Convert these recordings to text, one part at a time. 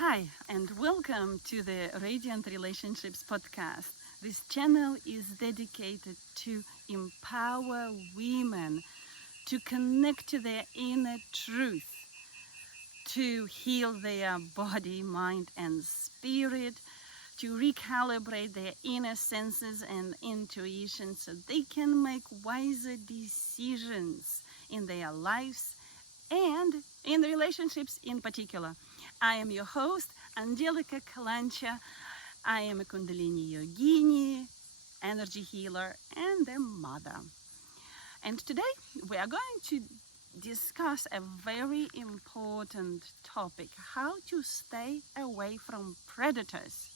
Hi, and welcome to the Radiant Relationships podcast. This channel is dedicated to empower women to connect to their inner truth, to heal their body, mind, and spirit, to recalibrate their inner senses and intuition so they can make wiser decisions in their lives and in relationships in particular. I am your host, Angelica Kalancha. I am a Kundalini Yogini, energy healer, and a mother. And today we are going to discuss a very important topic: how to stay away from predators,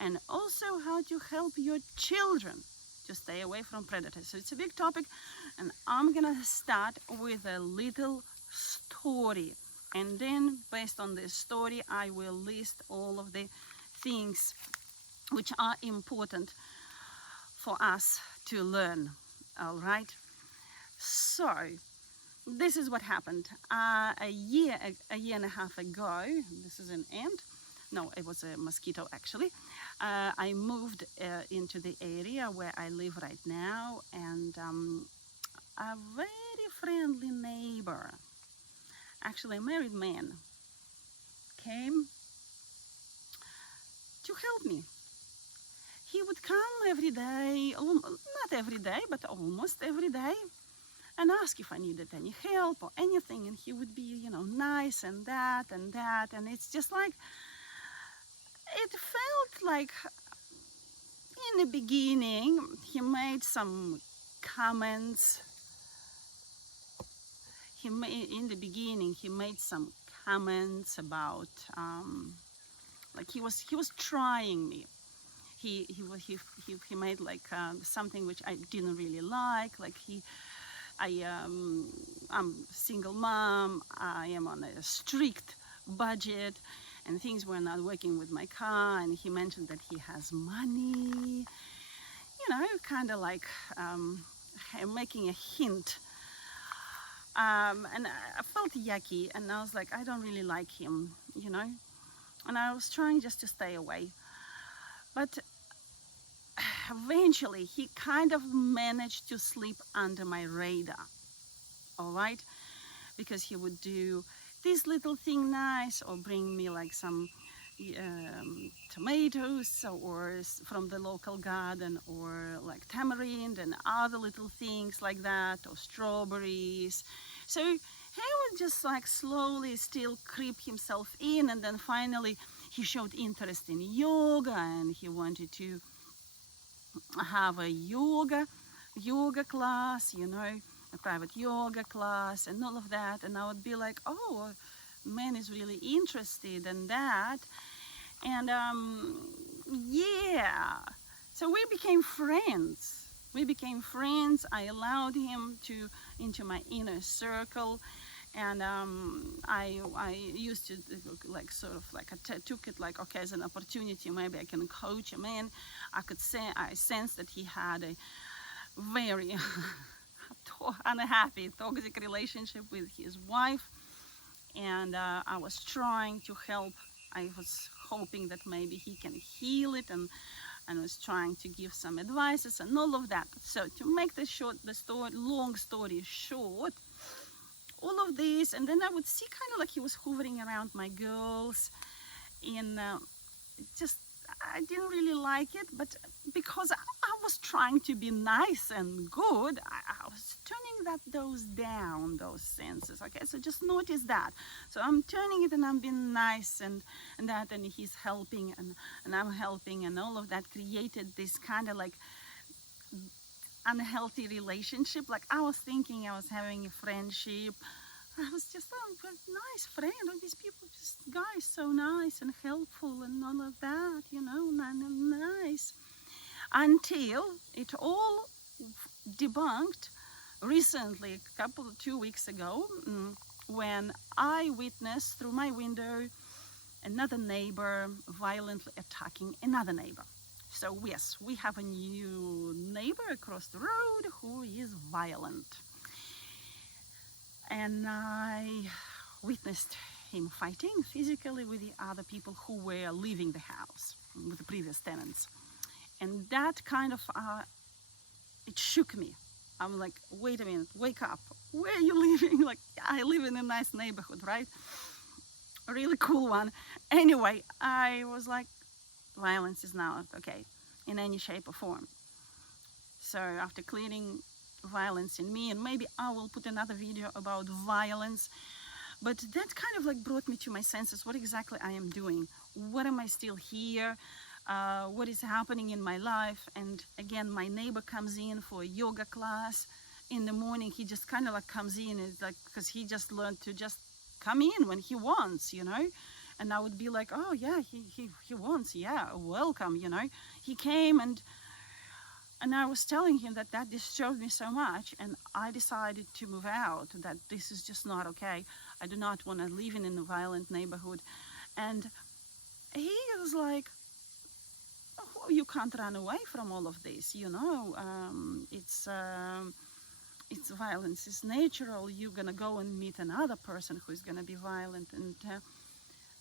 and also how to help your children to stay away from predators. So it's a big topic, and I'm gonna start with a little story, and then based on this story I will list all of the things which are important for us to learn. All right, so this is what happened a year and a half ago. This is an ant. No, it was a mosquito actually. I moved into the area where I live right now, and a very friendly neighbor, actually a married man, came to help me. He would come every day, not every day, but almost every day, and ask if I needed any help or anything. And he would be, nice and that and that. And it's just like, it felt like in the beginning, he made some comments. In the beginning, he made some comments about, like he was trying me. He made like something which I didn't really like I'm single mom, I am on a strict budget, and things were not working with my car, and he mentioned that he has money, kind of like making a hint. And I felt yucky, and I was like, I don't really like him, and I was trying just to stay away. But eventually he kind of managed to slip under my radar, all right, because he would do this little thing nice, or bring me like some tomatoes or from the local garden, or like tamarind and other little things like that, or strawberries. So he would just like slowly still creep himself in, and then finally he showed interest in yoga, and he wanted to have a yoga class, a private yoga class and all of that. And I would be like, oh, man is really interested in that. And yeah, so we became friends. I allowed him into my inner circle, and I used to like sort of like took it like, okay, as an opportunity, maybe I can coach him in. I sensed that he had a very unhappy, toxic relationship with his wife, and I was trying to help. I was hoping that maybe he can heal it, and was trying to give some advices and all of that. So to make long story short, all of this, and then I would see kind of like he was hovering around my girls, in just, I didn't really like it, but because I was trying to be nice and good, I was turning those down, those senses. Okay, so just notice that. So I'm turning it, and I'm being nice, and that, and he's helping, and I'm helping, and all of that created this kind of like unhealthy relationship. Like I was thinking I was having a friendship. I was just a nice friend. All these people, just guys, so nice and helpful and all of that, nice. Until it all debunked recently, 2 weeks ago, when I witnessed through my window another neighbor violently attacking another neighbor. So yes, we have a new neighbor across the road who is violent. And I witnessed him fighting physically with the other people who were leaving the house, with the previous tenants. And that kind of, it shook me. I'm like, wait a minute, wake up. Where are you living? Like, I live in a nice neighborhood, right? A really cool one. Anyway, I was like, violence is not okay in any shape or form. So after clearing violence in me, and maybe I will put another video about violence, but that kind of like brought me to my senses, what exactly I am doing. What am I still here? What is happening in my life? And again, my neighbor comes in for a yoga class in the morning. He just kind of like comes in, it's like, because he just learned to just come in when he wants, you know. And I would be like, oh yeah, he wants, yeah, welcome, you know. He came, and I was telling him that disturbed me so much, and I decided to move out, that this is just not okay. I do not want to live in a violent neighborhood. And he was like, oh, you can't run away from all of this, you know. It's violence is natural. You're gonna go and meet another person who's gonna be violent,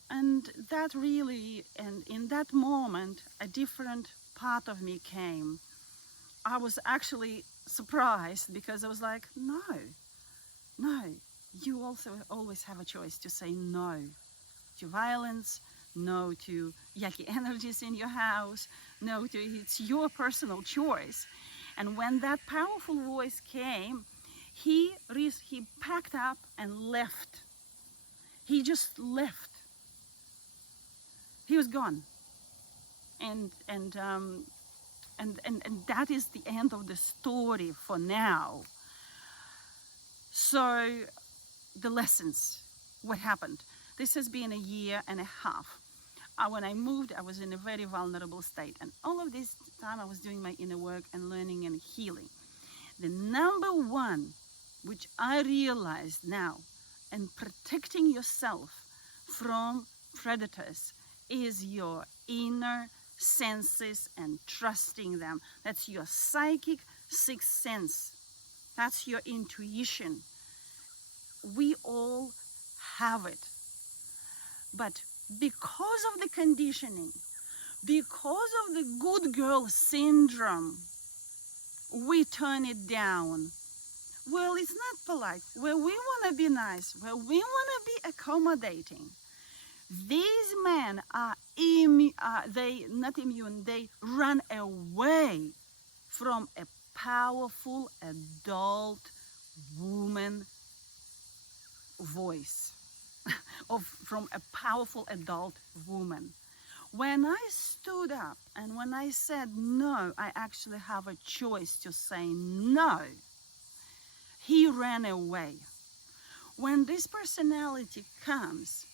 and that really, and in that moment, a different part of me came. I was actually surprised, because I was like, no, you also always have a choice to say no to violence, no to yucky energies in your house, no to, it's your personal choice. And when that powerful voice came, he packed up and left. He just left. He was gone. And that is the end of the story for now. So the lessons, what happened? This has been a year and a half. When I moved, I was in a very vulnerable state. And all of this time I was doing my inner work and learning and healing. The number one, which I realized now, and protecting yourself from predators, is your inner senses and trusting them. That's your psychic sixth sense. That's your intuition. We all have it. But because of the conditioning, because of the good girl syndrome, we turn it down. Well, it's not polite. Well, we want to be nice. Well, we want to be accommodating. These men are not immune. They run away from a powerful adult woman voice, from a powerful adult woman. When I stood up and when I said no, I actually have a choice to say no, he ran away. When this personality comes,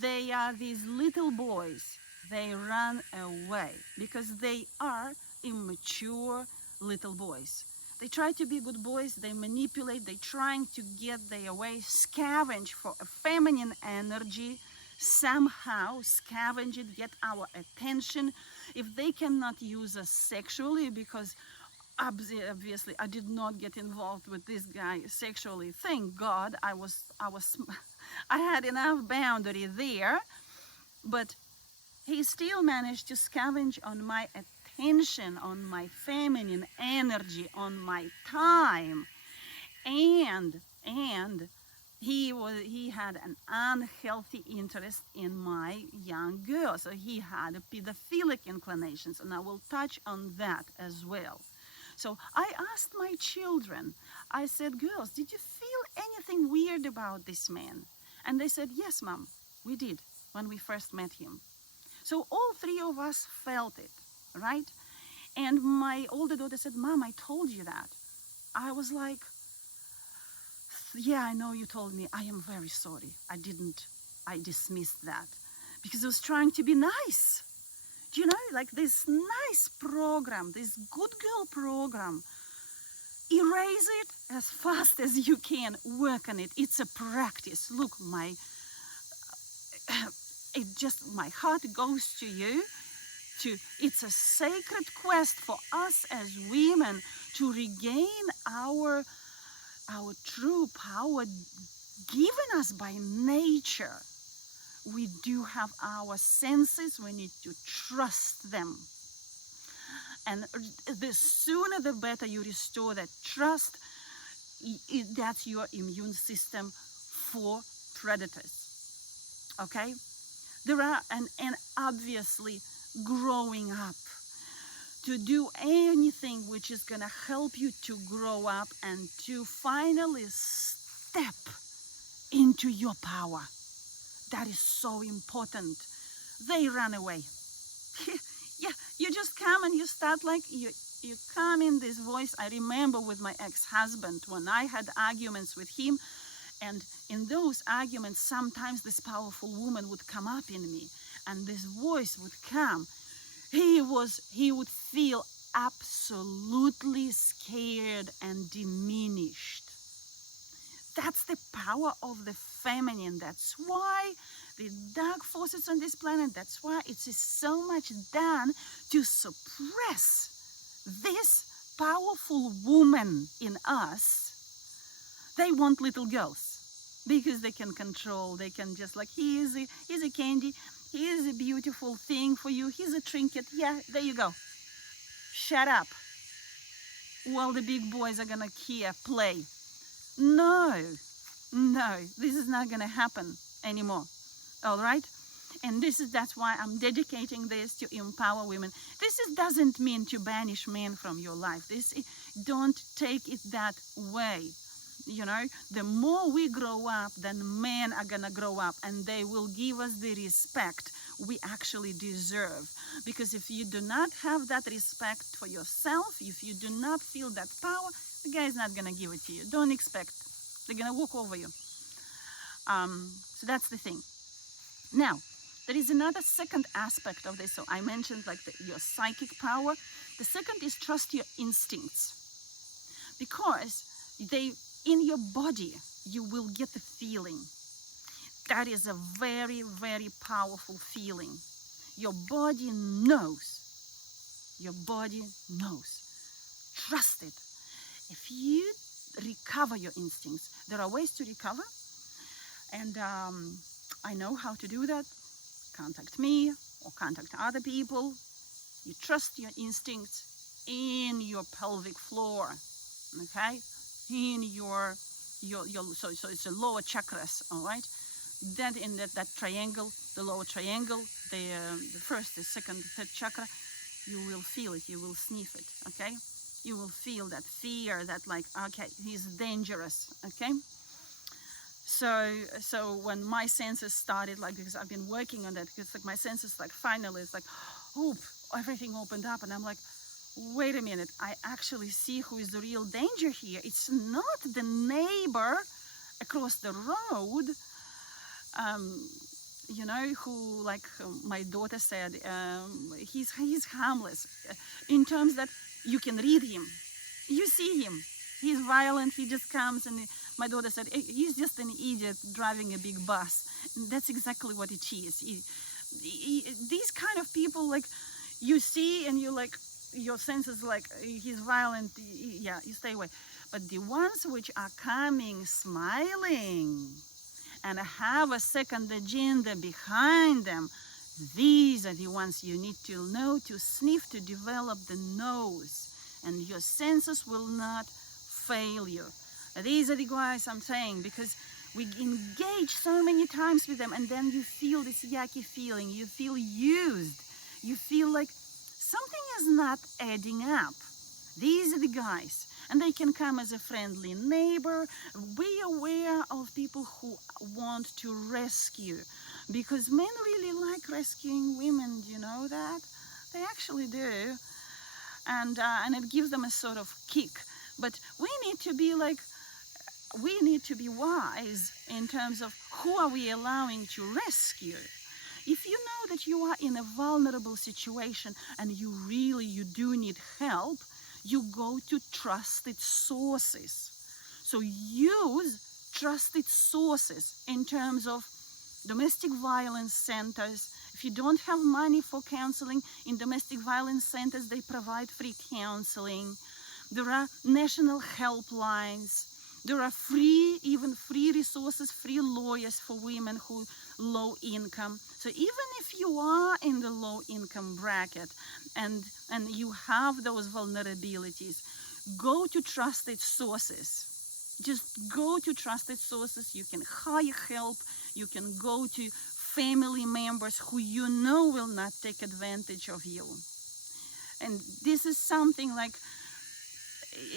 they are these little boys. They run away because they are immature little boys. They try to be good boys, they manipulate, they're trying to get their way, scavenge for a feminine energy, somehow scavenge it, get our attention. If they cannot use us sexually, because obviously I did not get involved with this guy sexually, thank God, I had enough boundary there, but he still managed to scavenge on my attention, on my feminine energy, on my time, and he had an unhealthy interest in my young girl, so he had a pedophilic inclinations, and I will touch on that as well. So I asked my children, I said, girls, did you feel anything weird about this man? And they said, yes, Mom, we did when we first met him. So all three of us felt it, right? And my older daughter said, Mom, I told you that. I was like, yeah, I know you told me. I am very sorry. I dismissed that because I was trying to be nice. Do you know, like this nice program, this good girl program, erase it as fast as you can, work on it. It's a practice. Look, my heart goes to you. It's a sacred quest for us as women to regain our true power given us by nature. we do have our senses. We need to trust them. And the sooner the better you restore that trust, that's your immune system for predators. Okay? There are, and obviously growing up, to do anything which is going to help you to grow up and to finally step into your power. That is so important. They run away. Yeah, you just come and you start like, you come in this voice. I remember with my ex-husband, when I had arguments with him, and in those arguments, sometimes this powerful woman would come up in me, and this voice would come. He would feel absolutely scared and diminished. That's the power of the feminine. That's why the dark forces on this planet, that's why it is so much done to suppress this powerful woman in us. They want little girls because they can control, they can just like, here's a candy, here's a beautiful thing for you, here's a trinket, yeah, there you go. Shut up. While the big boys are gonna play. No, this is not gonna happen anymore. All right? And that's why I'm dedicating this to empower women. Doesn't mean to banish men from your life. Don't take it that way. You know, the more we grow up, then men are gonna grow up, and they will give us the respect we actually deserve. Because if you do not have that respect for yourself, if you do not feel that power, the guy is not gonna give it to you. Don't expect. They're gonna walk over you. So that's the thing. Now, there is another second aspect of this. So I mentioned like your psychic power. The second is trust your instincts, because in your body you will get the feeling. That is a very, very powerful feeling. Your body knows. Your body knows. Trust it. If you recover your instincts, there are ways to recover, and I know how to do that. Contact me or contact other people. You trust your instincts in your pelvic floor, okay? In your so it's the lower chakras, all right? That in that triangle, the lower triangle, the first, the second, the third chakra, you will feel it, you will sniff it, okay? You will feel that fear, that like, okay, he's dangerous, okay? So when my senses started, like, because I've been working on that, because like my senses, like, finally, it's like, oh, everything opened up, and I'm like, wait a minute, I actually see who is the real danger here. It's not the neighbor across the road, you know, who, like my daughter said, he's harmless, in terms that you can read him. You see him. He's violent, he just comes, and my daughter said, he's just an idiot driving a big bus. And that's exactly what it is. These kind of people, like, you see and you like, your senses like, he's violent, yeah, you stay away. But the ones which are coming smiling and have a second agenda behind them, these are the ones you need to know, to sniff, to develop the nose, and your senses will not fail you. These are the guys I'm saying, because we engage so many times with them, and then you feel this yucky feeling, you feel used, you feel like something is not adding up. These are the guys, and they can come as a friendly neighbor. Be aware of people who want to rescue, because men really like rescuing women. Do you know that? They actually do, and it gives them a sort of kick. But we need to be wise in terms of who are we allowing to rescue. If you know that you are in a vulnerable situation and you do need help, you go to trusted sources. So use trusted sources in terms of domestic violence centers. If you don't have money for counseling, in domestic violence centers, they provide free counseling. There are national helplines. There are even free resources, free lawyers for women who low income. So even if you are in the low income bracket and you have those vulnerabilities, go to trusted sources. Just go to trusted sources. You can hire help. You can go to family members who you know will not take advantage of you. And this is something like,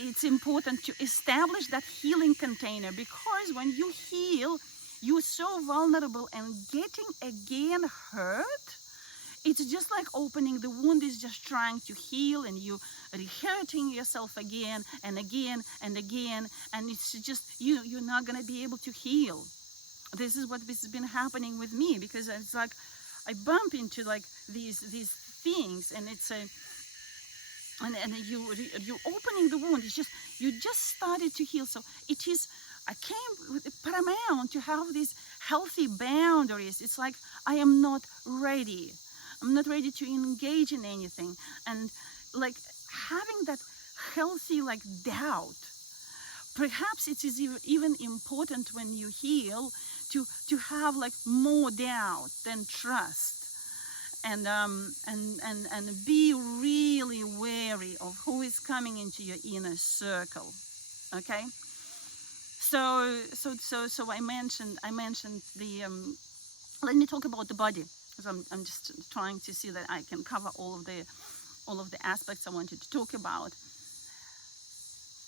it's important to establish that healing container, because when you heal, you're so vulnerable, and getting again hurt, it's just like opening the wound is just trying to heal, and you re-hurting yourself again and again and again, and it's just you're not going to be able to heal. This is what has been happening with me, because it's like I bump into like these things, and it's a and you opening the wound. It's just you just started to heal. So it is, I came with paramount to have these healthy boundaries. It's like I am not ready. I'm not ready to engage in anything, and like having that healthy like doubt. Perhaps it is even important when you heal to have like more doubt than trust. And be really wary of who is coming into your inner circle. Okay. So I mentioned the let me talk about the body, because I'm just trying to see that I can cover all of the aspects I wanted to talk about.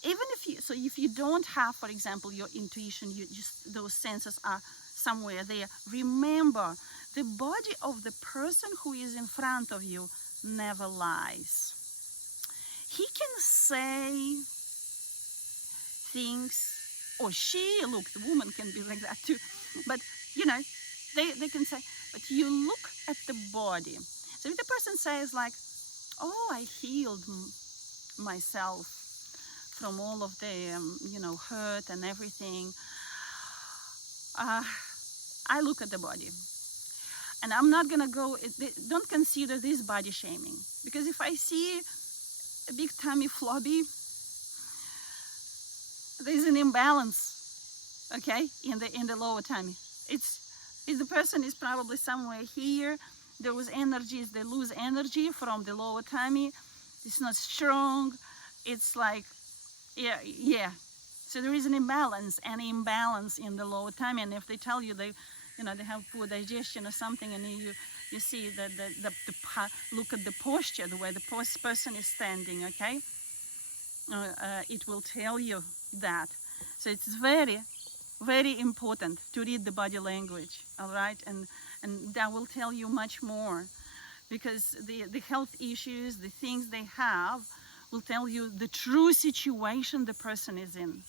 Even if you don't have, for example, your intuition, you just, those senses are somewhere there, remember, the body of the person who is in front of you never lies. He can say things, or the woman can be like that too, but they can say, but you look at the body. So if the person says like, oh, I healed myself from all of the hurt and everything, I look at the body. And I'm not gonna go, don't consider this body shaming, because if I see a big tummy flobby, there's an imbalance, okay, in the lower tummy. If the person is probably somewhere here, those energies, they lose energy from the lower tummy. It's not strong. It's like, yeah. So there is an imbalance in the lower tummy. And if they tell you they have poor digestion or something, and you see that look at the posture, the way the person is standing, okay? It will tell you that. So it's very, very important to read the body language, all right? And that will tell you much more, because the health issues, the things they have, will tell you the true situation the person is in.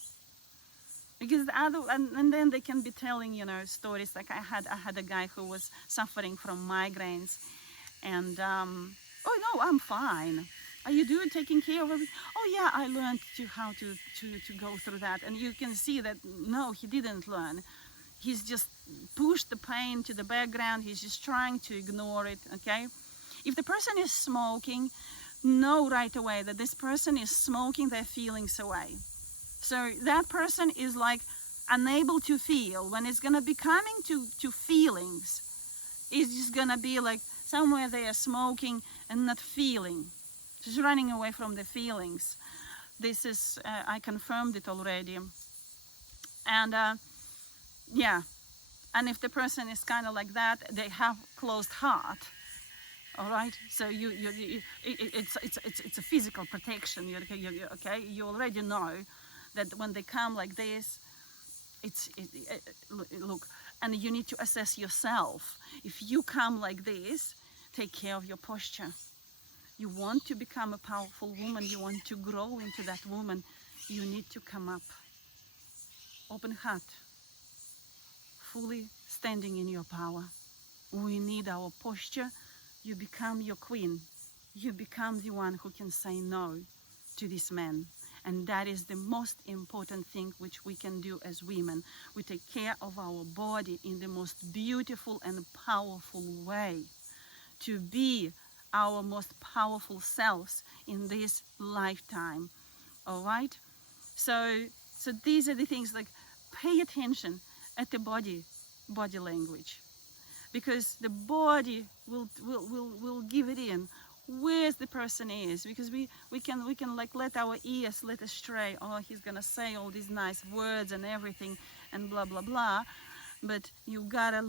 Because and then they can be telling stories like I had a guy who was suffering from migraines, and oh no, I'm fine. Are you taking care of everything? Oh yeah, I learned how to go through that. And you can see that no, he didn't learn. He's just pushed the pain to the background. He's just trying to ignore it. Okay, if the person is smoking, know right away that this person is smoking their feelings away. So that person is like unable to feel. When it's gonna be coming to feelings, it's just gonna be like somewhere they are smoking and not feeling. Just running away from the feelings. This is, I confirmed it already. And yeah, and if the person is kind of like that, they have closed heart. All right, so it's a physical protection. Okay, you already know that when they come like this, look, and you need to assess yourself. If you come like this, take care of your posture. You want to become a powerful woman, you want to grow into that woman, you need to come up. Open heart, fully standing in your power. We need our posture. You become your queen. You become the one who can say no to this man. And that is the most important thing which we can do as women. We take care of our body in the most beautiful and powerful way to be our most powerful selves in this lifetime. All right? So So these are the things, like, pay attention at the body language, because the body will give it in where the person is, because we can like let our ears let astray. Oh, he's gonna say all these nice words and everything and blah blah blah, but you gotta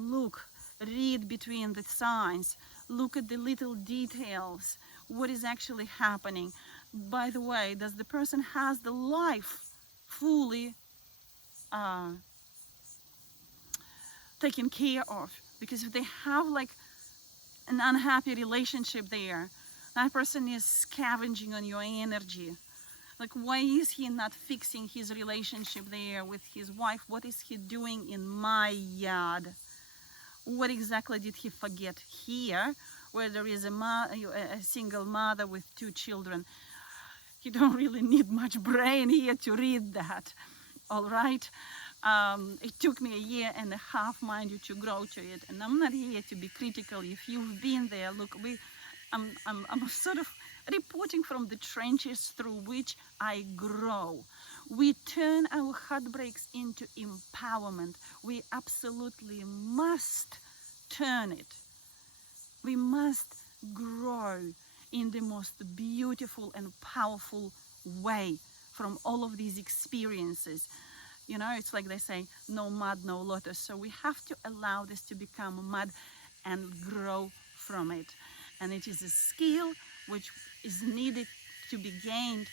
read between the signs, look at the little details, what is actually happening. By the way, does the person has the life fully taken care of? Because if they have like an unhappy relationship there, that person is scavenging on your energy. Like, why is he not fixing his relationship there with his wife? What is he doing in my yard? What exactly did he forget here, where there is a single mother with 2 children? You don't really need much brain here to read that, all right? It took me 1.5 years, mind you, to grow to it, and I'm not here to be critical. If you've been there, look, I'm sort of reporting from the trenches through which I grow. We turn our heartbreaks into empowerment. We absolutely must turn it. We must grow in the most beautiful and powerful way from all of these experiences. You know, it's like they say, no mud, no lotus. So we have to allow this to become mud and grow from it. And it is a skill which is needed to be gained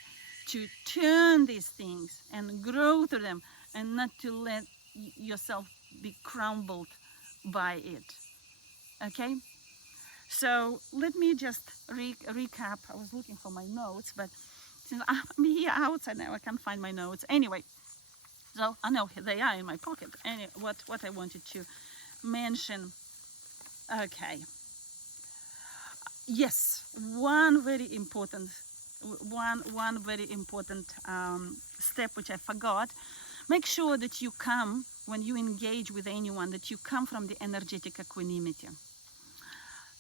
to turn these things and grow through them, and not to let yourself be crumbled by it. Okay? So let me just recap. I was looking for my notes, but since I'm here outside now, I can't find my notes. Anyway, so I know they are in my pocket. Anyway, what I wanted to mention. Okay. Yes, one very important step which I forgot. Make sure that you come, when you engage with anyone, that you come from the energetic equanimity.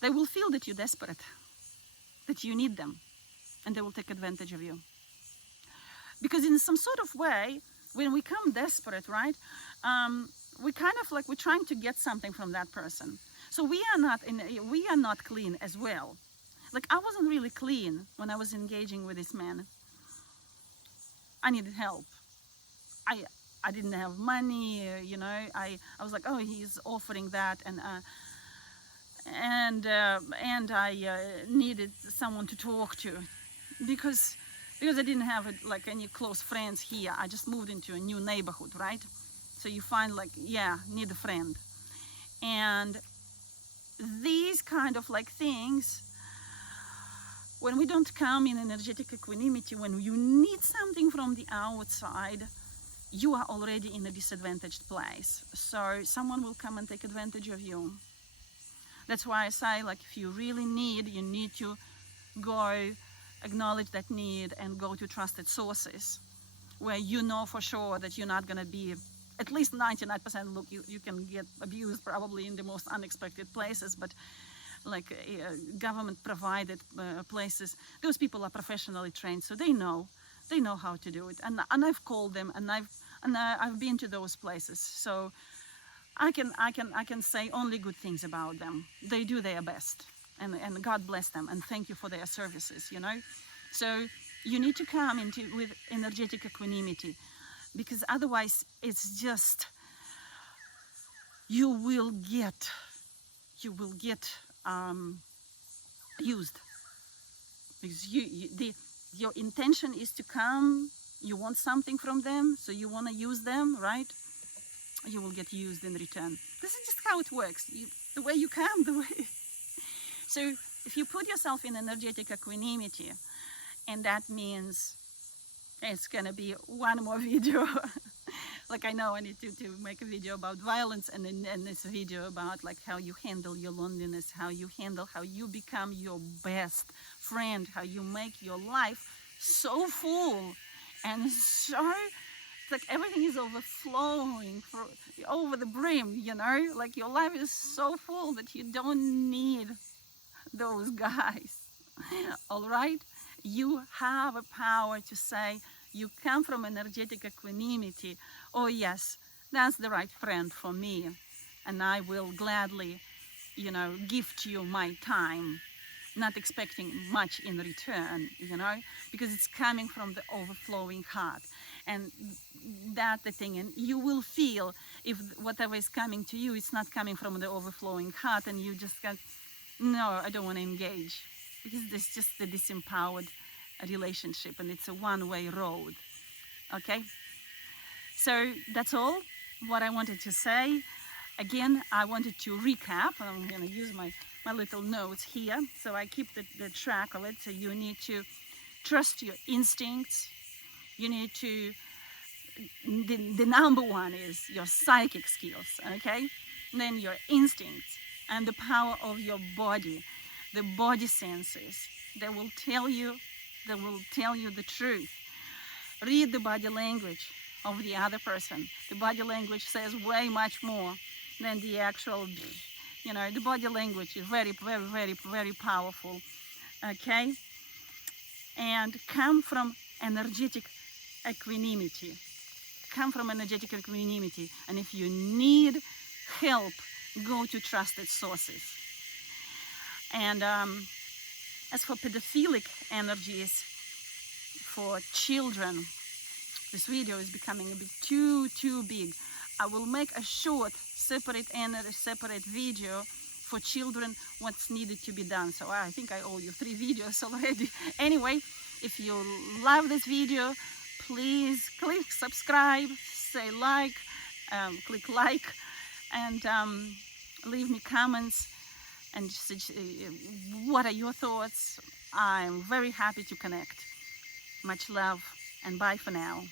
They will feel that you're desperate, that you need them, and they will take advantage of you. Because in some sort of way, when we come desperate, right, we're trying to get something from that person. So we are not clean as well. Like, I wasn't really clean when I was engaging with this man. I needed help. I didn't have money, you know. I was like, oh, he's offering that, and I needed someone to talk to, because I didn't have like any close friends here. I just moved into a new neighborhood, right? So you find like, yeah, need a friend. And these kind of like things, when we don't come in energetic equanimity, when you need something from the outside, you are already in a disadvantaged place. So someone will come and take advantage of you. That's why I say, like, if you really need, you need to go acknowledge that need and go to trusted sources where you know for sure that you're not going to be, at least 99%, look, you can get abused probably in the most unexpected places, but like government provided places, those people are professionally trained, so they know how to do it. And I've called them, and I've been to those places, so I can say only good things about them. They do their best, and God bless them, and thank you for their services, you know. So you need to come with energetic equanimity, because otherwise it's just, you will get used, because your intention is to come, you want something from them, so you want to use them, right? You will get used in return. This is just how it works. The way you come, the way. So if you put yourself in energetic equanimity, and that means it's gonna be one more video. Like, I know I need to make a video about violence, and then this video about like how you handle your loneliness, how you become your best friend, how you make your life so full and so like everything is overflowing over the brim, you know, like your life is so full that you don't need those guys. All right, you have a power to say you come from energetic equanimity, oh yes, that's the right friend for me, and I will gladly, gift you my time, not expecting much in return, because it's coming from the overflowing heart. And that's the thing. And you will feel if whatever is coming to you, it's not coming from the overflowing heart, and you just go, no, I don't want to engage, because there's just a disempowered relationship, and it's a one-way road. Okay? So that's all what I wanted to say. Again, I wanted to recap. I'm going to use my little notes here, so I keep the track of it. So you need to trust your instincts. You need to, the number one is your psychic skills, okay? And then your instincts and the power of your body, the body senses. They will tell you the truth. Read the body language of the other person. The body language says way much more than the actual, the body language is very, very, very, very powerful, okay? And come from energetic equanimity. Come from energetic equanimity. And if you need help, go to trusted sources. And as for pedophilic energies for children, this video is becoming a bit too big. I will make a short, separate video for children, what's needed to be done. So I think I owe you 3 videos already. Anyway, if you love this video, please click subscribe, say like, click like, and leave me comments and what are your thoughts. I'm very happy to connect. Much love, and bye for now.